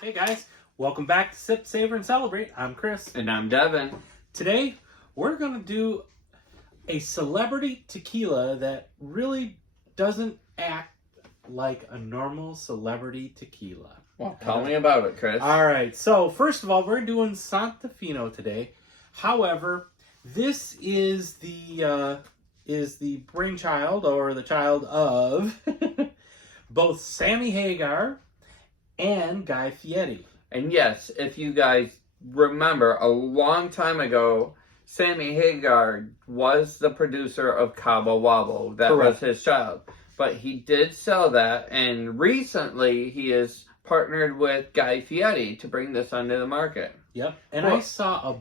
Hey guys, welcome back to Sip, Savor, and Celebrate. I'm Chris. And I'm Devin. Today, we're going to do a celebrity tequila that really doesn't act like a normal celebrity tequila. Well, tell me about it, Chris. All right, so first of all, we're doing Santo Fino today. However, this is the brainchild or the child of both Sammy Hagar and Guy Fieri. And yes, if you guys remember, a long time ago, Sammy Hagar was the producer of Cabo Wabo. That Correct. was his child. But he did sell that, and recently he is partnered with Guy Fieri to bring this onto the market. Yep. And I saw a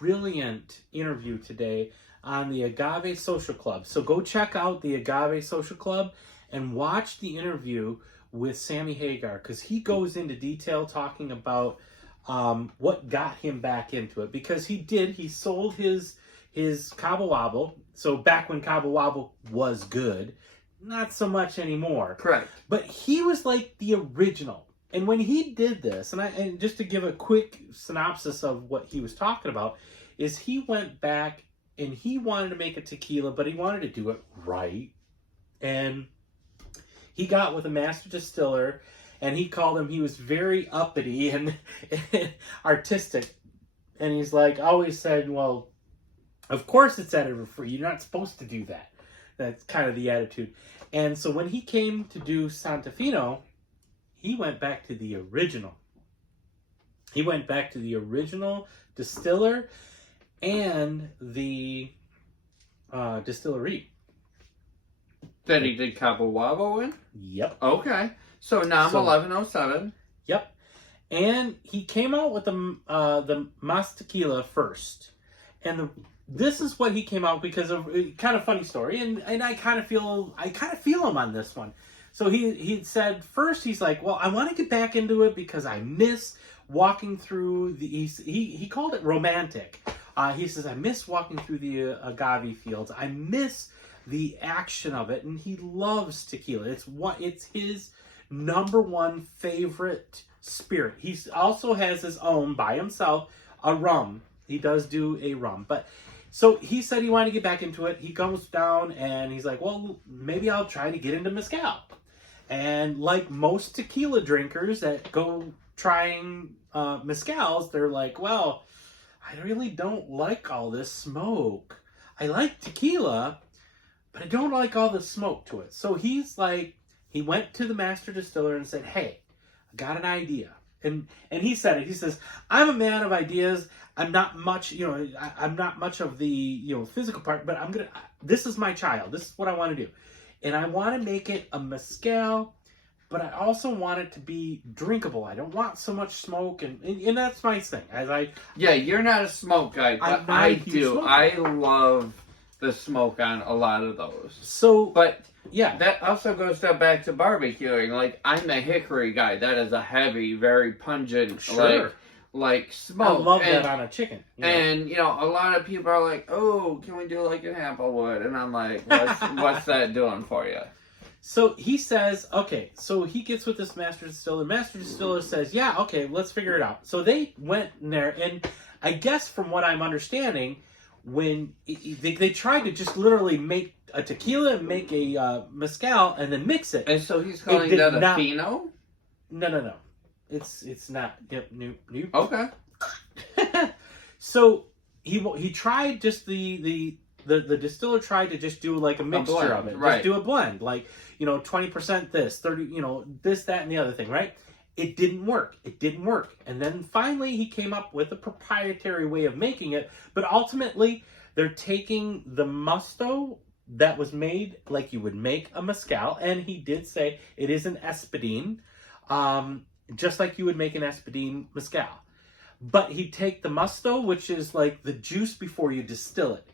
brilliant interview today on the Agave Social Club. So go check out the Agave Social Club and watch the interview with Sammy Hagar, because he goes into detail talking about what got him back into it. Because he sold his Cabo Wabo. So back when Cabo Wabo was good, not so much anymore. Correct. But he was like the original. And when he did this, and just to give a quick synopsis of what he was talking about, is he went back and he wanted to make a tequila, but he wanted to do it right. And he got with a master distiller, and he was very uppity and artistic. And he's like, always said, well, of course it's editor free. You're not supposed to do that. That's kind of the attitude. And so when he came to do Santo Fino, he went back to the original. He went back to the original distiller and the distillery. That he did Cabo Wabo in? Yep. Okay. So now I'm 1107. Yep. And he came out with the Mas Tequila first. And this is what he came out because of kind of funny story. And I kind of feel him on this one. So he said first, he's like, well, I want to get back into it because I miss walking through he called it romantic. He says, I miss walking through the agave fields. I miss the action of it, and he loves tequila. It's his number one favorite spirit. He also has his own by himself, a rum. He does do a rum, but so he said he wanted to get back into it. He comes down and he's like, well, maybe I'll try to get into mezcal. And like most tequila drinkers that go trying mezcals, they're like, well, I really don't like all this smoke. I like tequila, but I don't like all the smoke to it. So he's like, he went to the master distiller and said, hey, I got an idea. And he said it. He says, I'm a man of ideas. I'm not much, I'm not much of the, physical part, but this is my child. This is what I want to do. And I want to make it a mezcal, but I also want it to be drinkable. I don't want so much smoke. And that's my thing. Yeah, you're not a smoke guy, but I do. I love the smoke on a lot of those. So, but yeah, that also goes back to barbecuing. Like, I'm the hickory guy. That is a heavy, very pungent, like smoke. I love that on a chicken. And a lot of people are like, "Oh, can we do like an applewood?" And I'm like, "What's that doing for you?" So he says, okay. So he gets with this master distiller. Master distiller says, "Yeah, okay, let's figure it out." So they went in there, and I guess from what I'm understanding, when they tried to just literally make a tequila and make a mezcal and then mix it. And so he's calling that a Fino? No. It's not. Yep. Nope. Okay. So he tried just the distiller tried to just do like a mixture of it. Right. Just do a blend. Like, 20% this, 30, this, that, and the other thing, right? It didn't work. And then finally he came up with a proprietary way of making it. But ultimately, they're taking the musto that was made like you would make a mezcal. And he did say it is an espadín, just like you would make an espadín mezcal. But he'd take the musto, which is like the juice before you distill it.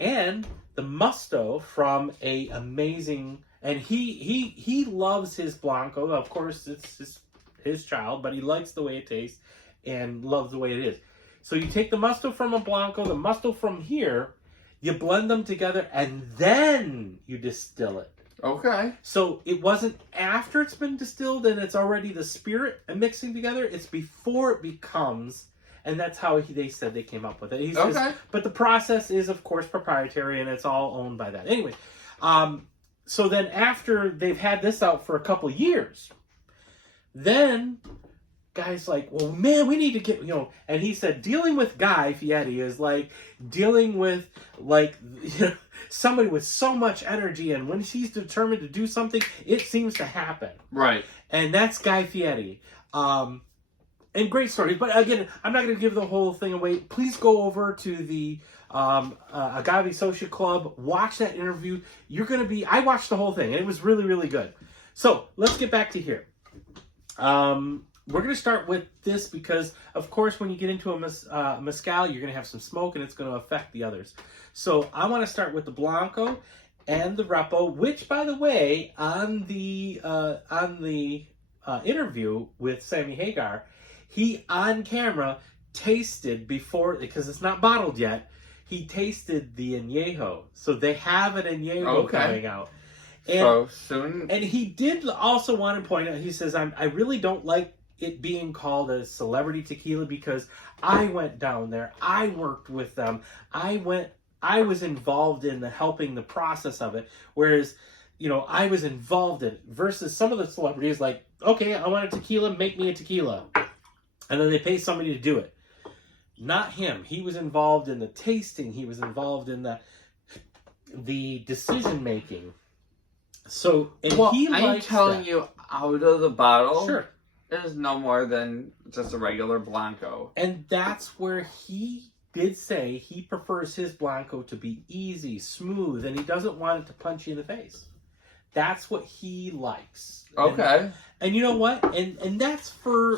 And the musto from a amazing... And he loves his Blanco. Of course, it's his child, but he likes the way it tastes and loves the way it is. So you take the musto from a Blanco, the musto from here, you blend them together, and then you distill it. Okay. So it wasn't after it's been distilled and it's already the spirit and mixing together. It's before it becomes, and that's how they said they came up with it. He says, Okay. but the process is, of course, proprietary and it's all owned by that. Anyway, so then after they've had this out for a couple years, then guy's like, well, man, we need to get, and he said, dealing with Guy Fieri is like dealing with, like, somebody with so much energy, and when she's determined to do something, it seems to happen. Right. And that's Guy Fieri. And great stories. But again, I'm not going to give the whole thing away. Please go over to the Agave Social Club. Watch that interview. I watched the whole thing, and it was really, really good. So let's get back to here. We're going to start with this because, of course, when you get into a mezcal, you're going to have some smoke and it's going to affect the others. So I want to start with the Blanco and the Repo, which, by the way, on the interview with Sammy Hagar, he, on camera, tasted before, because it's not bottled yet, he tasted the Añejo. So they have an Añejo coming out. And, so soon. And he did also want to point out, he says, I really don't like it being called a celebrity tequila because I went down there, I worked with them, I was involved in helping the process of it, whereas, I was involved in it, versus some of the celebrities like, okay, I want a tequila, make me a tequila, and then they pay somebody to do it. Not him. He was involved in the tasting, he was involved in the decision making. So, and he likes I'm telling you, out of the bottle, sure, it is no more than just a regular Blanco. And that's where he did say he prefers his Blanco to be easy, smooth, and he doesn't want it to punch you in the face. That's what he likes. Okay. And you know what? And that's for,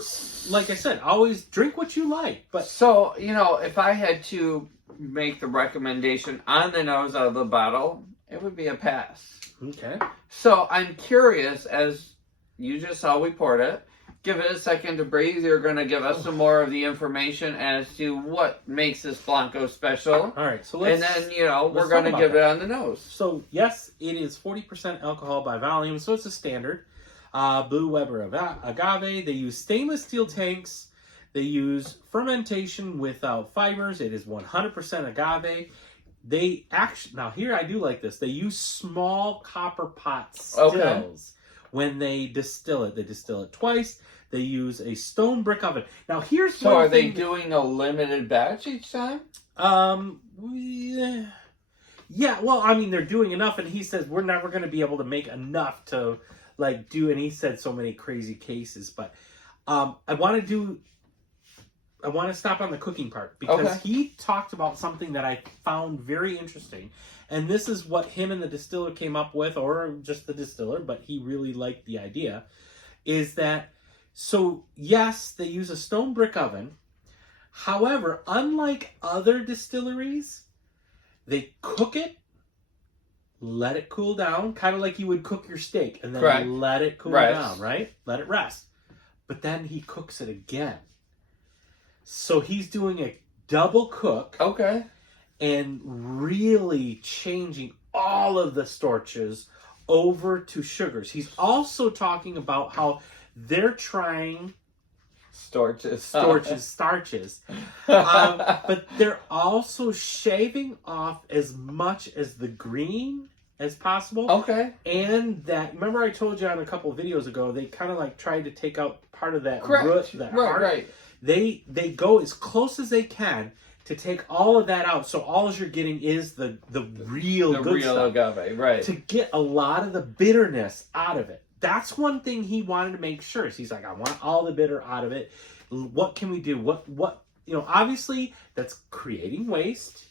like I said, always drink what you like. But so, if I had to make the recommendation on the nose out of the bottle, it would be a pass. Okay. So I'm curious, as you just saw we poured it, give it a second to breathe. You're going to give us some more of the information as to what makes this Blanco special. All right. So let's, and then, we're going to give it on the nose. So yes, it is 40% alcohol by volume. So it's a standard. Blue Weber agave. They use stainless steel tanks. They use fermentation without fibers. It is 100% agave. They actually, now here I do like this. They use small copper pot stills when they distill it. They distill it twice. They use a stone brick oven. Now here's so are they doing a limited batch each time? Yeah. Well, I mean, they're doing enough, and he says we're never going to be able to make enough to do. And he said so many crazy cases, but I want to stop on the cooking part because he talked about something that I found very interesting. And this is what him and the distiller came up with, or just the distiller, but he really liked the idea, is that, so yes, they use a stone brick oven. However, unlike other distilleries, they cook it, let it cool down, kind of like you would cook your steak, and then let it cool down, right? Let it rest. But then he cooks it again. So he's doing a double cook. Okay. And really changing all of the starches over to sugars. He's also talking about how they're trying starches. But they're also shaving off as much as the green as possible. Okay. And that, remember I told you on a couple of videos ago, they kind of like tried to take out part of that root, that heart. Right. They go as close as they can to take all of that out, so all you're getting is the real good stuff. Agave, right? To get a lot of the bitterness out of it. That's one thing he wanted to make sure. So he's like, I want all the bitter out of it. What can we do? What obviously that's creating waste.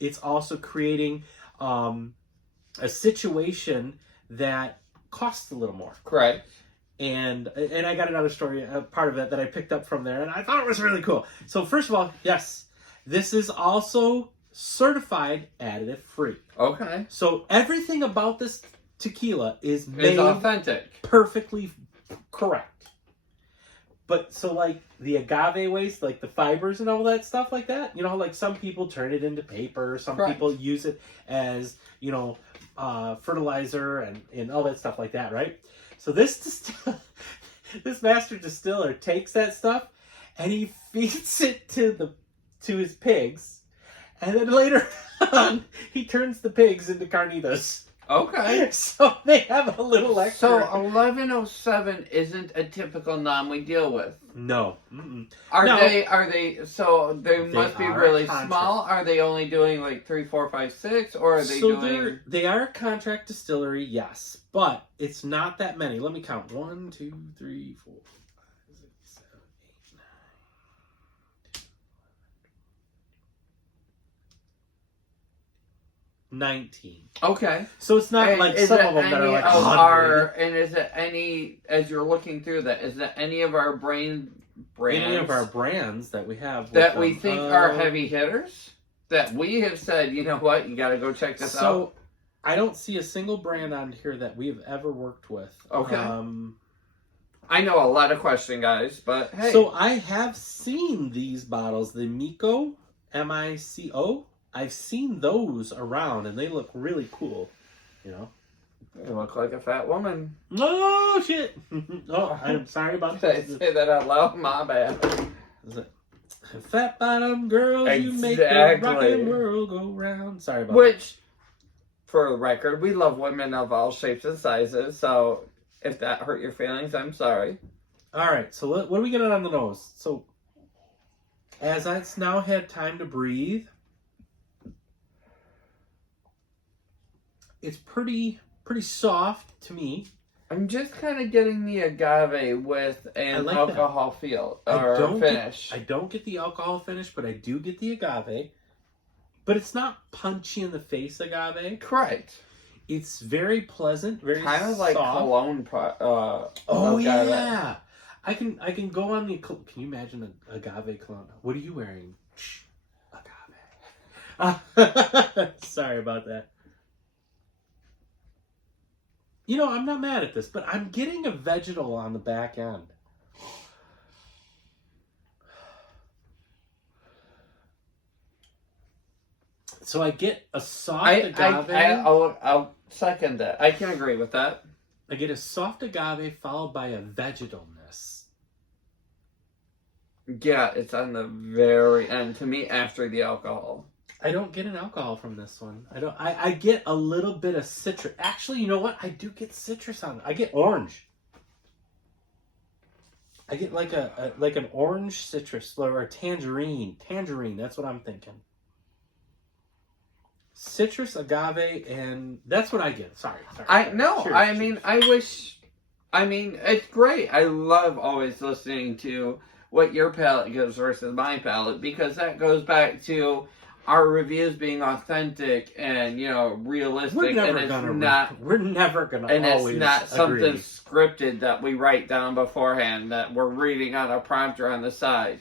It's also creating a situation that costs a little more. Correct. And I got another story, a part of it that I picked up from there, and I thought it was really cool. So first of all, yes, this is also certified additive free. Okay. So everything about this tequila is made authentic, perfectly correct. But so like the agave waste, like the fibers and all that stuff like that, like some people turn it into paper, some people use it as, fertilizer and all that stuff like that, right? So this this master distiller takes that stuff and he feeds it to his pigs, and then later on he turns the pigs into carnitas. Okay. So they have a little extra. So 1107 isn't a typical nom we deal with. No. Mm-mm. Are No. they? So they must be are really contract. small. Are they only doing like 3, 4, 5, 6, or are they doing? They are a contract distillery, yes, but it's not that many. Let me count: 1, 2, 3, 4, 5, 6, 7, 8, 9, 19. Okay. So it's not And like is some it of them that are any like of 100. and is it any, as you're looking through that, is it any of our brands Any of our brands that we have with that we them. think are heavy hitters that we have said, you know what, you got to go check this out? So I don't see a single brand on here that we have ever worked with. Okay. I know a lot of question, guys, but hey. So I have seen these bottles, the Mico, M-I-C-O. I've seen those around, and they look really cool. You know? You look like a fat woman. Oh, shit. Oh, I'm sorry about Did I that. say that out loud? My bad. Is it fat bottom girls, you make the Exactly. rockin' world go round. Sorry about Which, for the record, we love women of all shapes and sizes, so if that hurt your feelings, I'm sorry. that. All right, so what do we get on the nose? So, as it's now had time to breathe, it's pretty soft to me. I'm just kind of getting the agave with an like alcohol feel or finish. I don't get the alcohol finish, but I do get the agave. But it's not punchy in the face agave. Correct. It's very pleasant, very Kind of like soft. cologne. Oh agave. yeah, I can go on the. Can you imagine an agave cologne? What are you wearing? Shh, agave. Sorry about that. You know, I'm not mad at this, but I'm getting a vegetal on the back end. So I get a soft agave. I'll second that. I can agree with that. I get a soft agave followed by a vegetalness. Yeah, it's on the very end to me after the alcohol. I don't get an alcohol from this one. I get a little bit of citrus. Actually, you know what? I do get citrus on it. I get orange. I get like an orange citrus or a tangerine. Tangerine, that's what I'm thinking. Citrus, agave, and that's what I get. Sorry. Cheers, it's great. I love always listening to what your palate gives versus my palate, because that goes back to our reviews being authentic and, you know, realistic. We're never and gonna and always it's not something agree. scripted that we write down beforehand that we're reading on a prompter on the side.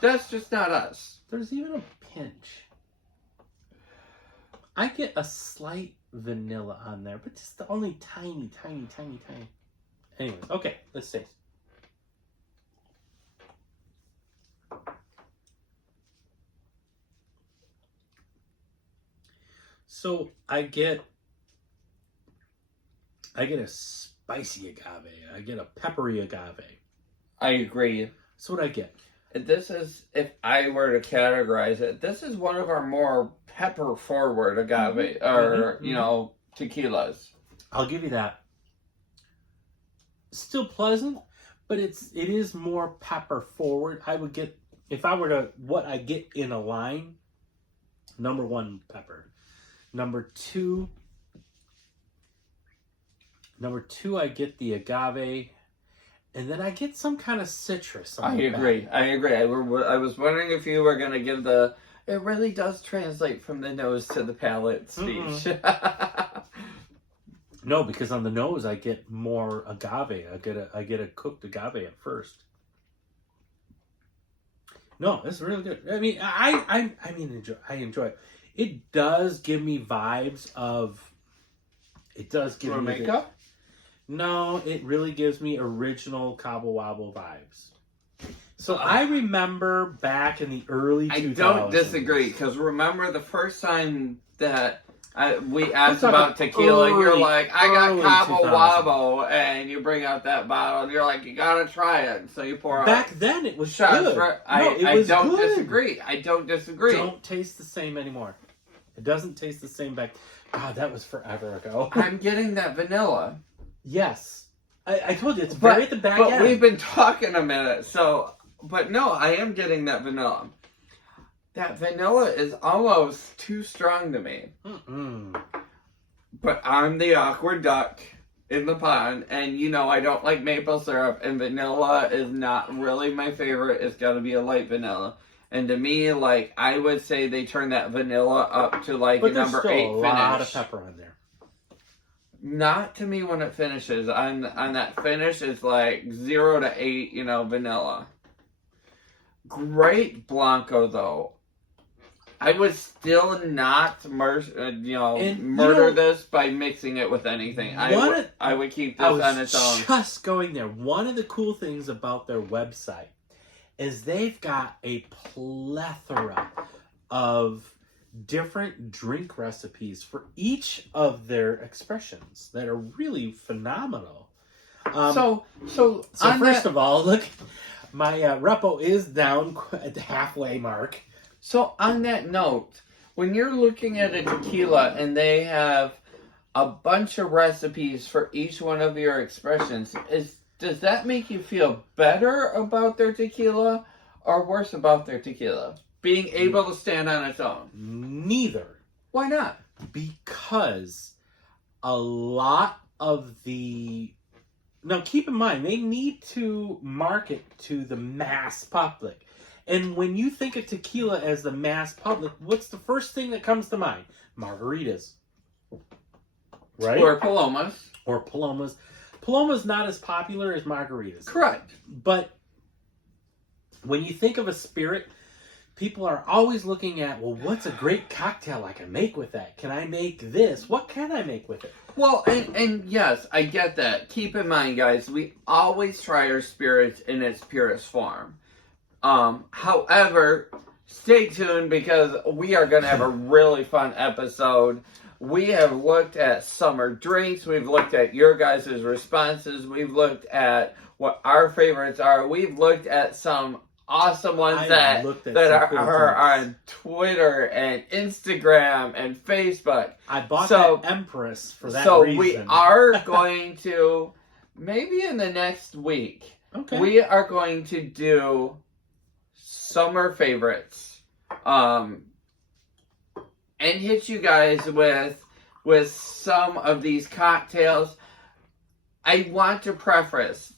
That's just not us. There's even a pinch. I get a slight vanilla on there, but just the only tiny. Anyways, okay, let's taste. So I get a spicy agave. I get a peppery agave. I agree. So what I get? This is, if I were to categorize it, this is one of our more pepper forward agave you know, tequilas. I'll give you that. Still pleasant, but it is more pepper forward. I would get, if I were to, what I get in a line, number 1, pepper. Number two, I get the agave, and then I get some kind of citrus. I agree. I was wondering if you were going to give the, it really does translate from the nose to the palate speech. No, because on the nose I get more agave. I get a cooked agave at first. No, it's really good. I mean, I enjoy it. It does give me vibes of. It does give me makeup. No, it really gives me original Cabo Wabo vibes. So I remember back in the early 2000s. I don't disagree, because remember the first time that We asked about tequila. You're like, I got early Cabo 2000s. Wabo, and you bring out that bottle, and you're like, you gotta try it. So you pour Back out then, it was shots. good. I don't disagree. I don't disagree. Don't taste the same anymore. It doesn't taste the same back. God, that was forever ago. I'm getting that vanilla. Yes. I told you, it's very at the back end. But we've been talking a minute, so... But no, I am getting that vanilla. That vanilla is almost too strong to me. Mm-mm. But I'm the awkward duck in the pond, and you know I don't like maple syrup, and vanilla is not really my favorite. It's got to be a light vanilla. And to me, like, I would say they turn that vanilla up to like a number 8 finish. But there's still a lot of pepper on there. Not to me when it finishes. On that finish, it's like 0 to 8, you know, vanilla. Great Blanco, though. I would still not murder this by mixing it with anything. I would keep this on its own. Just going there. One of the cool things about their website is they've got a plethora of different drink recipes for each of their expressions that are really phenomenal. So first of all, look, my repo is down at the halfway mark. So on that note, when you're looking at a tequila and they have a bunch of recipes for each one of your expressions, does that make you feel better about their tequila or worse about their tequila? Being able to stand on its own? Neither. Why not? Because a lot of the... Now keep in mind, they need to market to the mass public. And when you think of tequila as the mass public, what's the first thing that comes to mind? Margaritas. Right? Or Palomas. Or Palomas. Paloma's not as popular as margaritas. Correct. But when you think of a spirit, people are always looking at, well, what's a great cocktail I can make with that? Can I make this? What can I make with it? Well, and yes, I get that. Keep in mind, guys, we always try our spirits in its purest form. However, stay tuned because we are going to have a really fun episode. We have looked at summer drinks. We've looked at your guys' responses. We've looked at what our favorites are. We've looked at some awesome ones that are on Twitter and Instagram and Facebook. I bought that Empress for that reason. So we are going to, maybe in the next week, we are going to do summer favorites. And hit you guys with some of these cocktails. I want to preface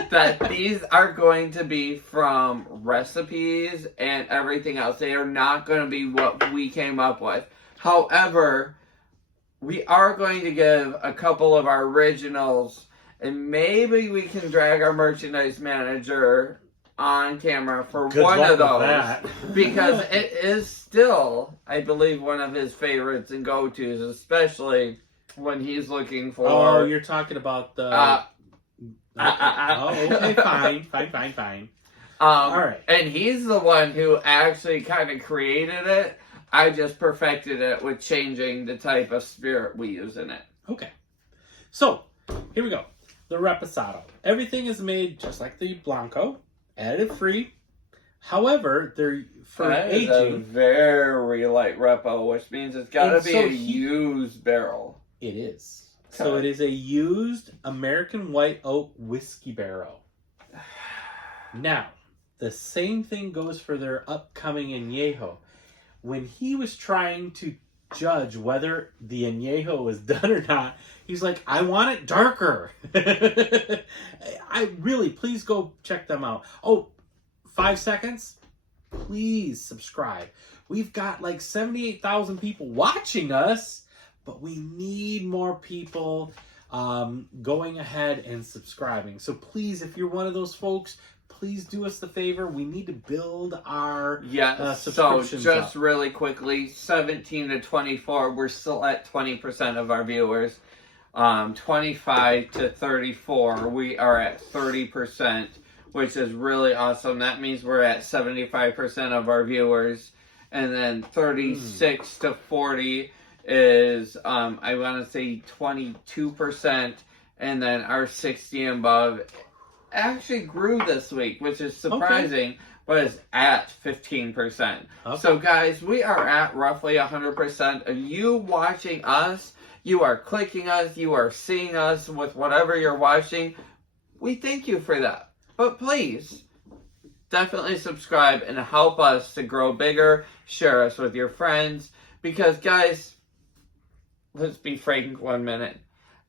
that these are going to be from recipes and everything else. They are not going to be what we came up with. However, we are going to give a couple of our originals, and maybe we can drag our merchandise manager on camera for one of those. Because it is still, I believe, one of his favorites and go-tos, especially when he's looking for... Oh, you're talking about the... okay, fine. All right. And he's the one who actually kind of created it. I just perfected it with changing the type of spirit we use in it. Okay. So, here we go. The Reposado. Everything is made just like the Blanco. Additive free. However, they're for aging. That is a very light repo, which means it's got to be a used barrel. It is. So it is a used American white oak whiskey barrel. Now, the same thing goes for their upcoming añejo. When he was trying to judge whether the añejo was done or not, he's like, I want it darker. Please go check them out. Oh, 5 seconds? Please subscribe. We've got like 78,000 people watching us. But we need more people going ahead and subscribing. So please, if you're one of those folks, please do us the favor. We need to build our subscriptions so just up. Really quickly, 17 to 24, we're still at 20% of our viewers. 25 to 34, we are at 30%, which is really awesome. That means we're at 75% of our viewers. and then 36 to 40 is I want to say 22%, and then our 60 and above actually grew this week, which is surprising, but is at 15%. Okay. So guys, we are at roughly 100% of you watching us. You are clicking us, you are seeing us with whatever you're watching. We thank you for that. But please, definitely subscribe and help us to grow bigger. Share us with your friends. Because guys, let's be frank 1 minute.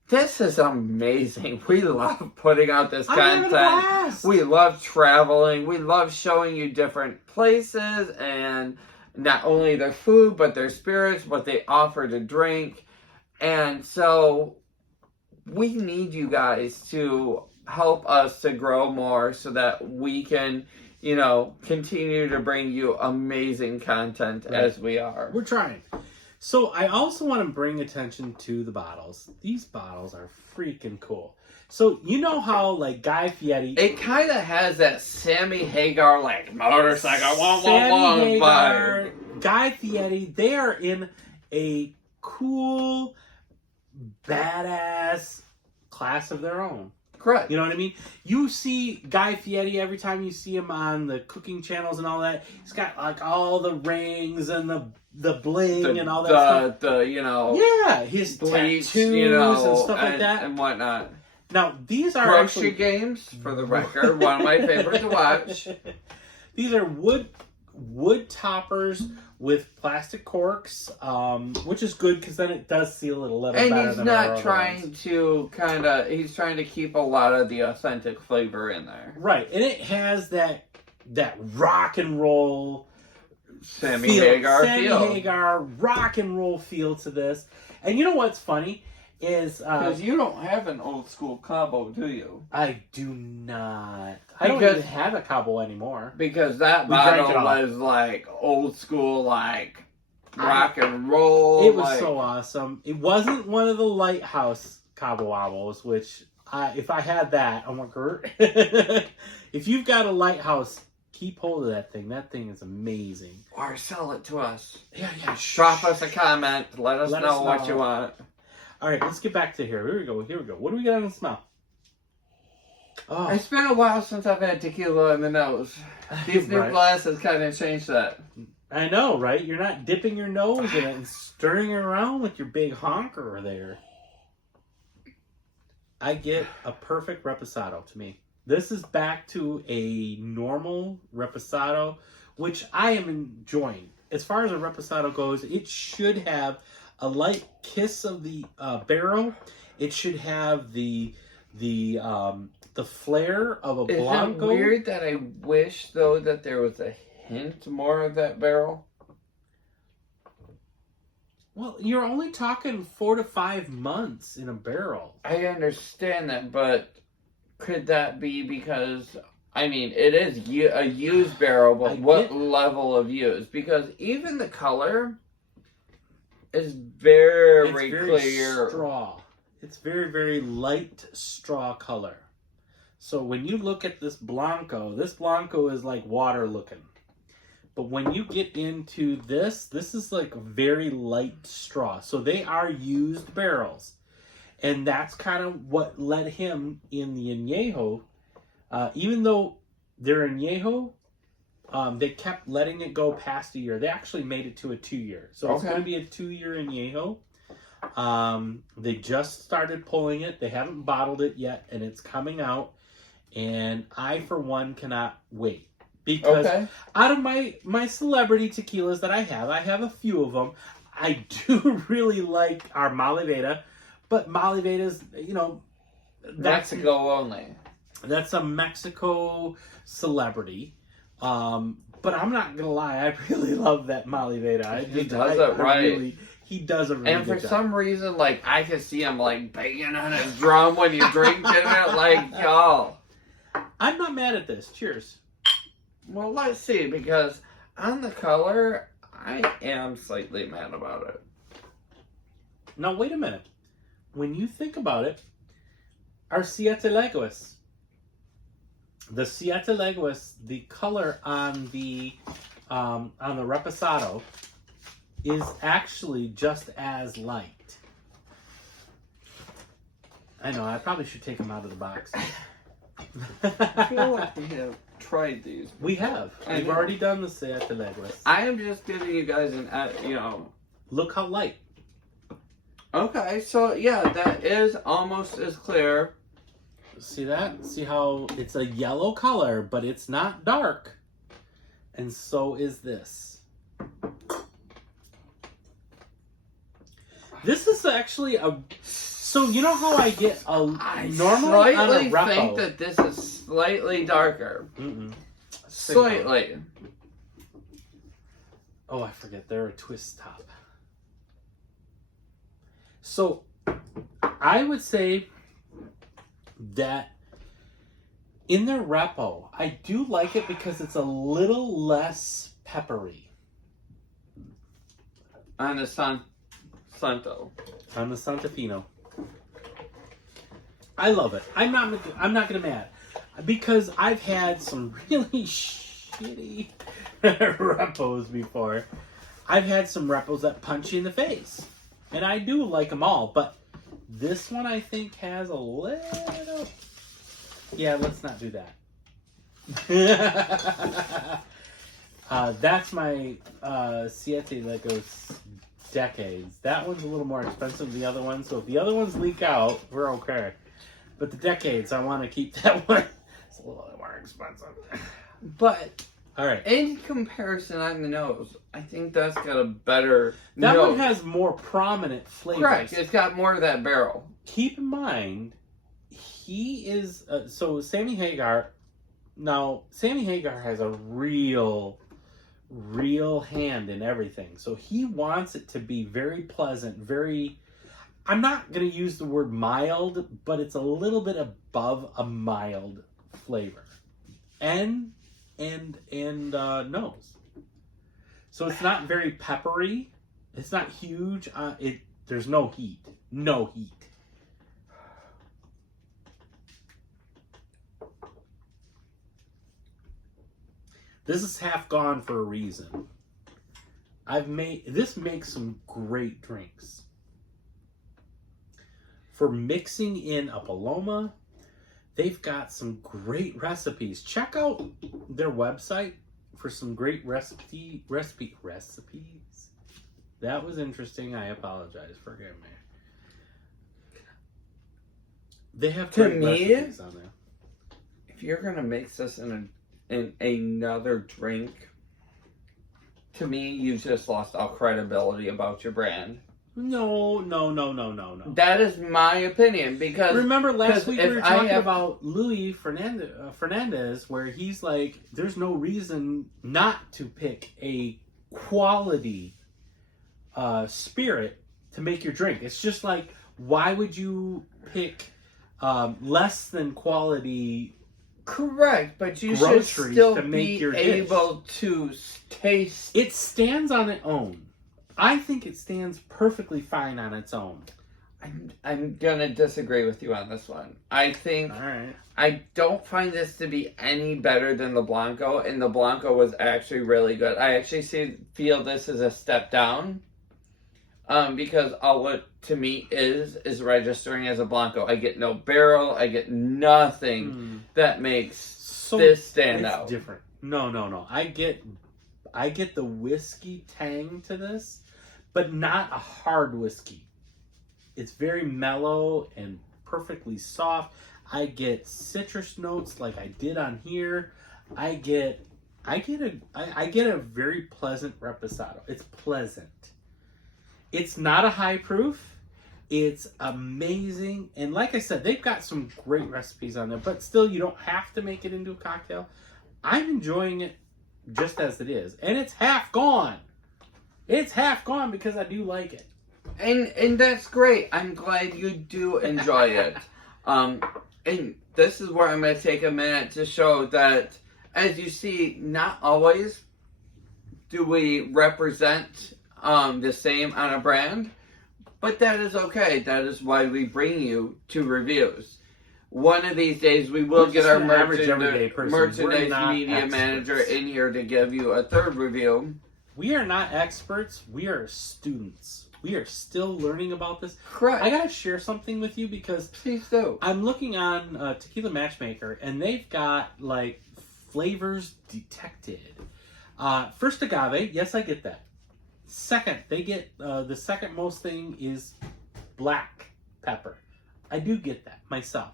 This is amazing. We love putting out this content. We love traveling. We love showing you different places and not only their food, but their spirits, what they offer to drink. And so we need you guys to help us to grow more so that we can, you know, continue to bring you amazing content as we are. We're trying. So I also want to bring attention to the bottles. These bottles are freaking cool. So you know how like Guy Fieri, it kind of has that Sammy Hagar like motorcycle Sammy Hagar, vibe. Guy Fieri, they are in a cool, badass class of their own. Correct. You know what I mean? You see Guy Fieri every time you see him on the cooking channels and all that. He's got like all the rings and the bling and all that stuff. The you know, yeah, his bleach, tattoos you know, and stuff like that and whatnot. Now these are Grocery Games, for the record, one of my favorite to watch. These are wood toppers with plastic corks, which is good because then it does seal it a little better. And he's than not trying to he's trying to keep a lot of the authentic flavor in there. Right, and it has that rock and roll Sammy Hagar rock and roll feel to this. And you know what's funny is because you don't have an old school Cabo, do you? I do not. I don't even have a Cabo anymore. Because that bottle was like old school, like rock and roll. It was so awesome. It wasn't one of the Lighthouse Cabo Wabos, which if I had that, I'm like, if you've got a Lighthouse, keep hold of that thing. That thing is amazing. Or sell it to us. Yeah. Drop us a comment. Let us know what you want. All right, let's get back to here. Here we go. What do we got on the smell? Oh, it's been a while since I've had tequila in the nose. These new glasses kind of changed that. I know, right? You're not dipping your nose in it and stirring it around with your big honker there. I get a perfect reposado to me. This is back to a normal reposado, which I am enjoying. As far as a reposado goes, it should have a light kiss of the barrel. It should have the flair of a Blanco. Is it weird that I wish though that there was a hint more of that barrel? Well, you're only talking 4 to 5 months in a barrel. I understand that, but could that be because I mean it is a used barrel, but what level of use? Because even the color is very clear. Straw. It's very, very light straw color. So when you look at this Blanco is like water looking. But when you get into this is like very light straw. So they are used barrels. And that's kind of what led him in the Añejo. Even though they're Añejo, they kept letting it go past a year. They actually made it to a 2-year. So it's going to be a 2-year Añejo. They just started pulling it. They haven't bottled it yet, and it's coming out. And I, for one, cannot wait. Because out of my celebrity tequilas that I have a few of them. I do really like our Maliveda. But Maliveda's, you know... Mexico only. That's a Mexico celebrity. But I'm not gonna lie, I really love that Maliveda. He does it right. He does a really good job. And for some reason, like, I can see him, like, banging on his drum when you're drinking it. Like, y'all. I'm not mad at this. Cheers. Well, let's see, because on the color, I am slightly mad about it. Now, wait a minute. When you think about it, our Siete Leguas. The Siete Leguas, the color on the on the Reposado is actually just as light. I know, I probably should take them out of the box. I feel like we have tried these. We have. We've already done the Siete Leguas. I am just giving you guys an, Look how light. Okay, so yeah, that is almost as clear. See that? See how it's a yellow color, but it's not dark. And so is this. This is actually a... So you know how I get a... Normally on a I Repo... think that this is slightly darker. Slightly. Oh, I forget. They're a twist top. So, I would say that in their Repo, I do like it because it's a little less peppery. On the Santo. On the Santo Fino. I love it. I'm not gonna mad. Because I've had some really shitty Repos before. I've had some Repos that punch you in the face. And I do like them all, but this one I think has a little... Yeah, let's not do that. That's my Siete Legos Decades. That one's a little more expensive than the other one, so if the other ones leak out, we're okay. But the Decades, I want to keep that one. It's a little more expensive. But... All right. In comparison on the nose, I think that's got a better That nose. one has more prominent flavors. Correct. It's got more of that barrel. Keep in mind, he is... so Sammy Hagar... Now, Sammy Hagar has a real hand in everything. So he wants it to be very pleasant, very... I'm not going to use the word mild, but it's a little bit above a mild flavor. And nose. So it's not very peppery. It's not huge. There's no heat. No heat. This is half gone for a reason. This makes some great drinks. For mixing in a Paloma, they've got some great recipes. Check out their website for some great recipes. That was interesting. I apologize. Forgive me. They have great recipes on there. If you're gonna mix this in another drink, to me, you've just lost all credibility about your brand. No. That is my opinion, because remember last week we were talking about Louis Fernandez, where he's like, there's no reason not to pick a quality spirit to make your drink. It's just like, why would you pick less than quality? Correct, but you should still be able to taste. It stands on its own. I think it stands perfectly fine on its own. I'm gonna disagree with you on this one. I think I don't find this to be any better than the Blanco, and the Blanco was actually really good. I actually feel this is a step down, because all it to me is registering as a Blanco. I get no barrel. I get nothing that makes this stand out. It's different. No. I get the whiskey tang to this, but not a hard whiskey. It's very mellow and perfectly soft. I get citrus notes like I did on here. I get a very pleasant reposado. It's pleasant. It's not a high proof. It's amazing. And like I said, they've got some great recipes on there, but still you don't have to make it into a cocktail. I'm enjoying it just as it is. And it's half gone. It's half gone because I do like it. And that's great. I'm glad you do enjoy it. And this is where I'm going to take a minute to show that, as you see, not always do we represent the same on a brand, but that is okay. That is why we bring you to reviews. one of these days we will We're get just our an average everyday person. We're merchandise not media experts. manager in here to give you a third review. We are not experts. We are students. We are still learning about this. Correct. I gotta share something with you because Please do. I'm looking on Tequila Matchmaker and they've got like flavors detected. First agave, yes, I get that. Second, they get the second most thing is black pepper. I do get that myself.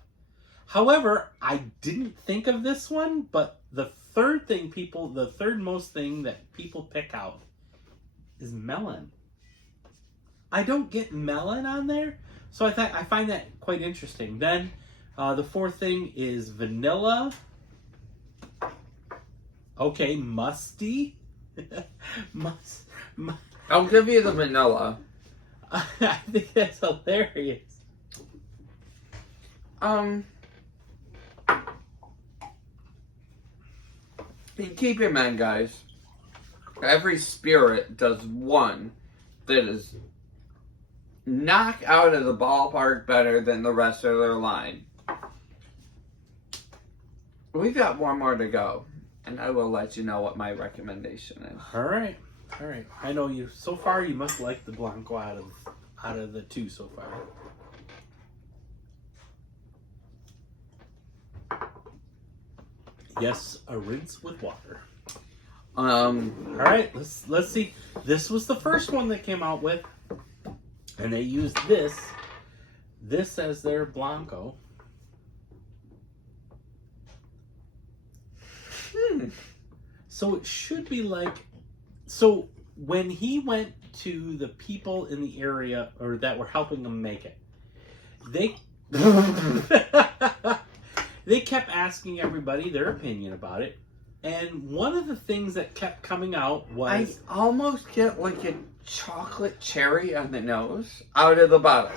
However, I didn't think of this one, but the third most thing that people pick out is melon. I don't get melon on there, so I find that quite interesting. Then the fourth thing is vanilla. Okay, musty. I'll give you the vanilla. I think that's hilarious. Keep in mind, guys, every spirit does one that is knock out of the ballpark better than the rest of their line. We've got one more to go, and I will let you know what my recommendation is. All right. I know you. So far, you must like the Blanco out of the two so far. Yes, a rinse with water. All right, let's see. This was the first one they came out with, and they used this as their Blanco. So it should be like. So when he went to the people in the area or that were helping him make it, they they kept asking everybody their opinion about it. And one of the things that kept coming out was... I almost get like a chocolate cherry on the nose out of the bottle.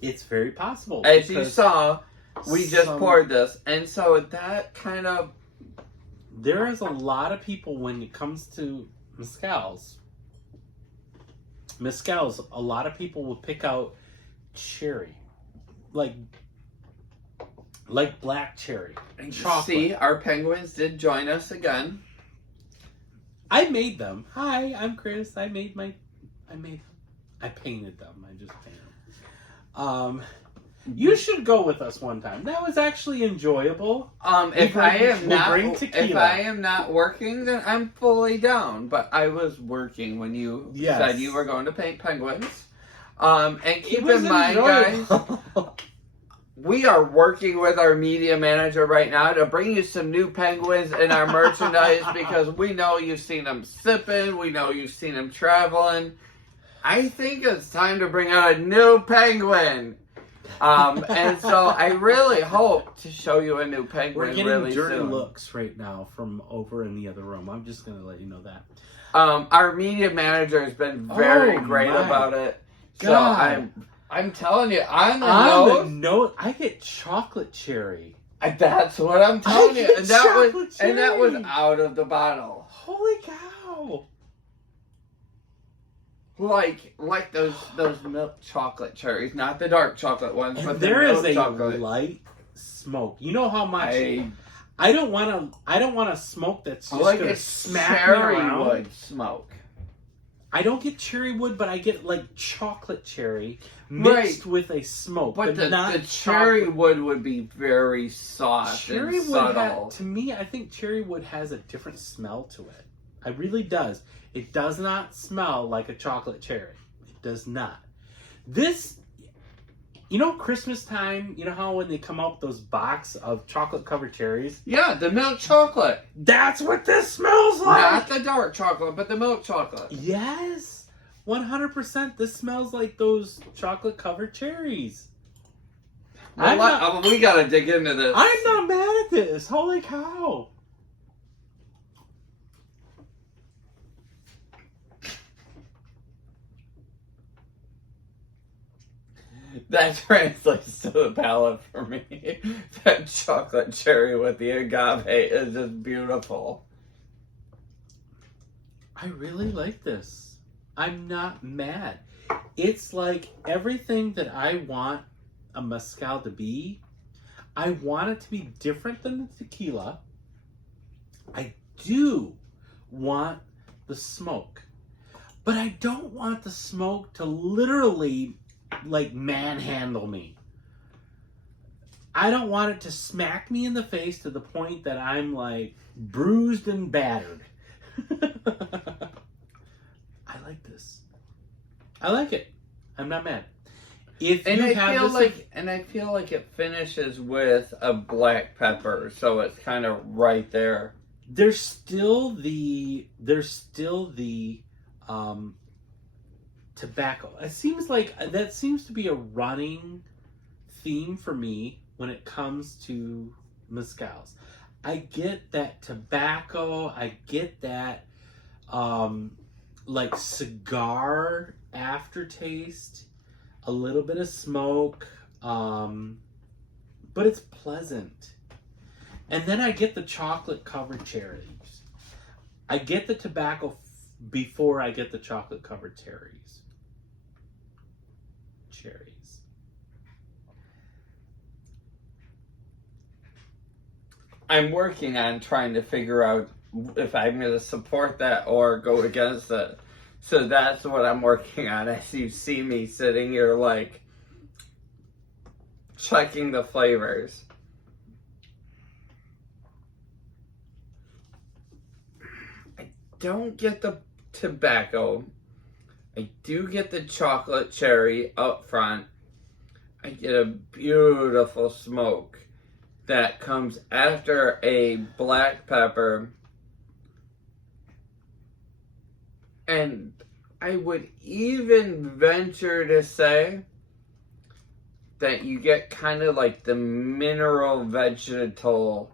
It's very possible. As you saw, we just poured this. And so that kind of... There is a lot of people when it comes to mezcals, a lot of people will pick out cherry. Like black cherry and chocolate. See, our penguins did join us again. I made them. Hi, I'm Chris. I painted them. I just painted them. You should go with us one time. That was actually enjoyable. If I am not working, then I'm fully down. But I was working when you said you were going to paint penguins. And keep in mind, guys, we are working with our media manager right now to bring you some new penguins in our merchandise because we know you've seen them sipping. We know you've seen them traveling. I think it's time to bring out a new penguin. And so I really hope to show you a new penguin. We're getting really dirty soon. looks right now from over in the other room. I'm just going to let you know that. Our media manager has been very great about it. God. So I'm telling you, on the nose, I get chocolate cherry. That's what I'm telling you. And that was cherry. out of the bottle. Holy cow. Like those milk chocolate cherries, not the dark chocolate ones, but there the is milk a chocolate. light smoke. You know how much I don't want to smoke that's just like gonna a smack me cherry around. wood smoke. I don't get cherry wood, but I get like chocolate cherry mixed with a smoke. But not the cherry wood would be very soft cherry and wood subtle. to me, I think cherry wood has a different smell to it. It really does. It does not smell like a chocolate cherry. It does not. This, Christmas time, you know how when they come out with those box of chocolate covered cherries? Yeah, the milk chocolate. That's what this smells like! Not the dark chocolate, but the milk chocolate. Yes! 100%. This smells like those chocolate covered cherries. We gotta dig into this. I'm not mad at this. Holy cow. That translates to the palate for me. That chocolate cherry with the agave is just beautiful. I really like this. I'm not mad. It's like everything that I want a mezcal to be I want it to be different than the tequila. I do want the smoke. But I don't want the smoke to literally, like, manhandle me. I don't want it to smack me in the face to the point that I'm, like, bruised and battered. I like this. I like it. I'm not mad. I feel like it finishes with a black pepper, so it's kind of right there. There's still the tobacco. It seems like that seems to be a running theme for me when it comes to mezcals. I get that tobacco. I get that like cigar aftertaste, a little bit of smoke, but it's pleasant. And then I get the chocolate covered cherries. I get the tobacco before I get the chocolate covered cherries. I'm working on trying to figure out if I'm going to support that or go against it. So that's what I'm working on as you see me sitting here, like, checking the flavors. I don't get the tobacco. I do get the chocolate cherry up front. I get a beautiful smoke that comes after a black pepper. And I would even venture to say that you get kind of like the mineral vegetalness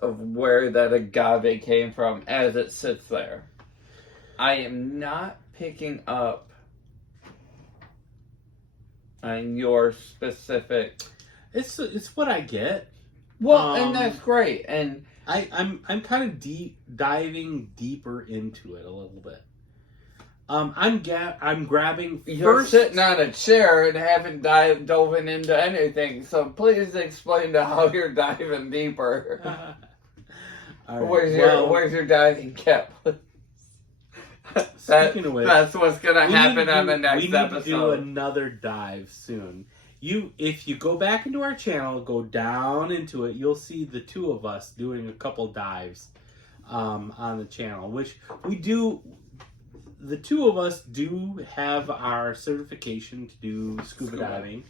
of where that agave came from as it sits there. I am not picking up on your specific. It's what I get. Well, and that's great. And I'm kind of diving deeper into it a little bit. I'm grabbing. You're sitting on a chair and haven't dove into anything, so please explain to how you're diving deeper. All right. Where's your diving cap? Speaking of which, that's what's gonna happen on the next episode. We need to do another dive soon. If you go back into our channel, go down into it, you'll see the two of us doing a couple dives on the channel, which we do. The two of us do have our certification to do scuba diving.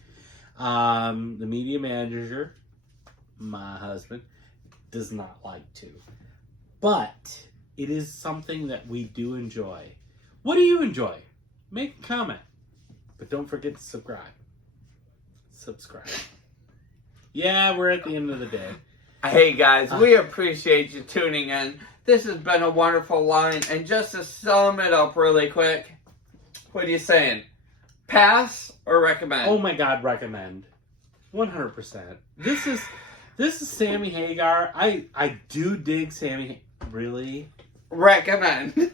The media manager, my husband, does not like to. But it is something that we do enjoy. What do you enjoy? Make a comment. But don't forget to subscribe. Yeah, we're at the end of the day. Hey guys, we appreciate you tuning in. This has been a wonderful line, and just to sum it up really quick, what are you saying? Pass or recommend? Oh my God, recommend. 100%. This is Sammy Hagar. I do dig Sammy. Really? Recommend.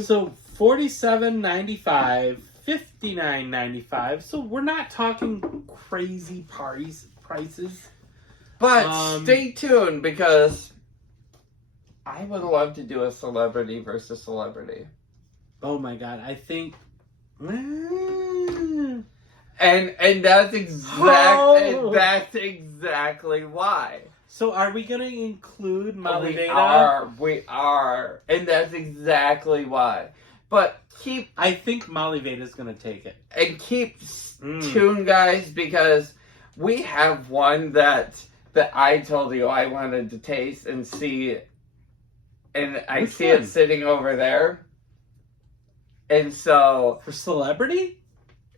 So $47.95, $59.95. So we're not talking crazy prices. But stay tuned, because I would love to do a celebrity versus celebrity. Oh my God, I think. And that's exactly why. So are we going to include Maliveda? We are. And that's exactly why. But I think Maliveda's going to take it. And keep tuned, guys, because we have one that I told you I wanted to taste and see. And I see it sitting over there. And so... For celebrity?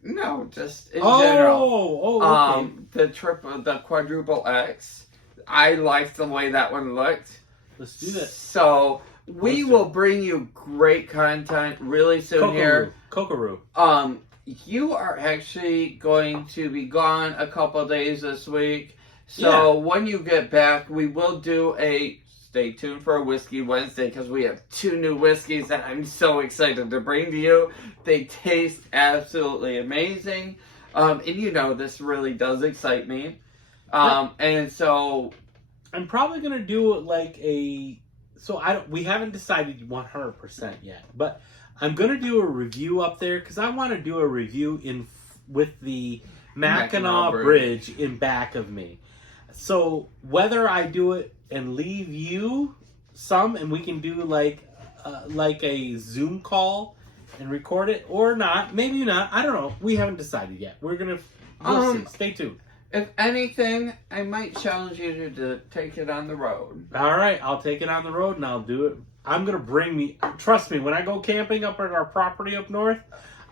No, just in general. Oh, okay. The quadruple X. I liked the way that one looked. Let's do that. So we will bring you great content really soon here. Kokoroo. You are actually going to be gone a couple days this week. So when you get back, we will do stay tuned for a Whiskey Wednesday, because we have 2 new whiskeys that I'm so excited to bring to you. They taste absolutely amazing. And this really does excite me. And so I'm probably gonna do like a. So we haven't decided 100% yet, but I'm gonna do a review up there because I want to do a review with the Mackinac Bridge in back of me. So whether I do it and leave you some, and we can do like a Zoom call and record it, or not, maybe not. I don't know. We haven't decided yet. We'll see. Stay tuned. If anything, I might challenge you to take it on the road. All right, I'll take it on the road and I'll do it. I'm going to bring me, trust me, when I go camping up at our property up north,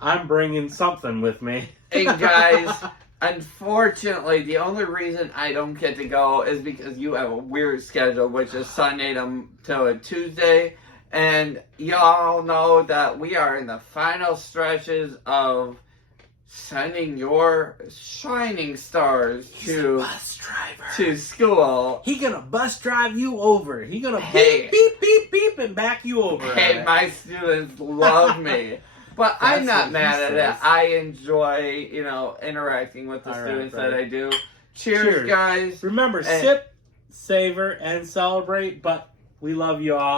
I'm bringing something with me. Hey guys, unfortunately, the only reason I don't get to go is because you have a weird schedule, which is Sunday to a Tuesday. And y'all know that we are in the final stretches of sending your shining stars to school. He gonna bus drive you over. He gonna beep, beep, beep, beep, and back you over. Hey, my students love me. But I'm not mad at it. I enjoy, interacting with the students that I do. Cheers, guys. Remember, sip, savor, and celebrate, but we love you all.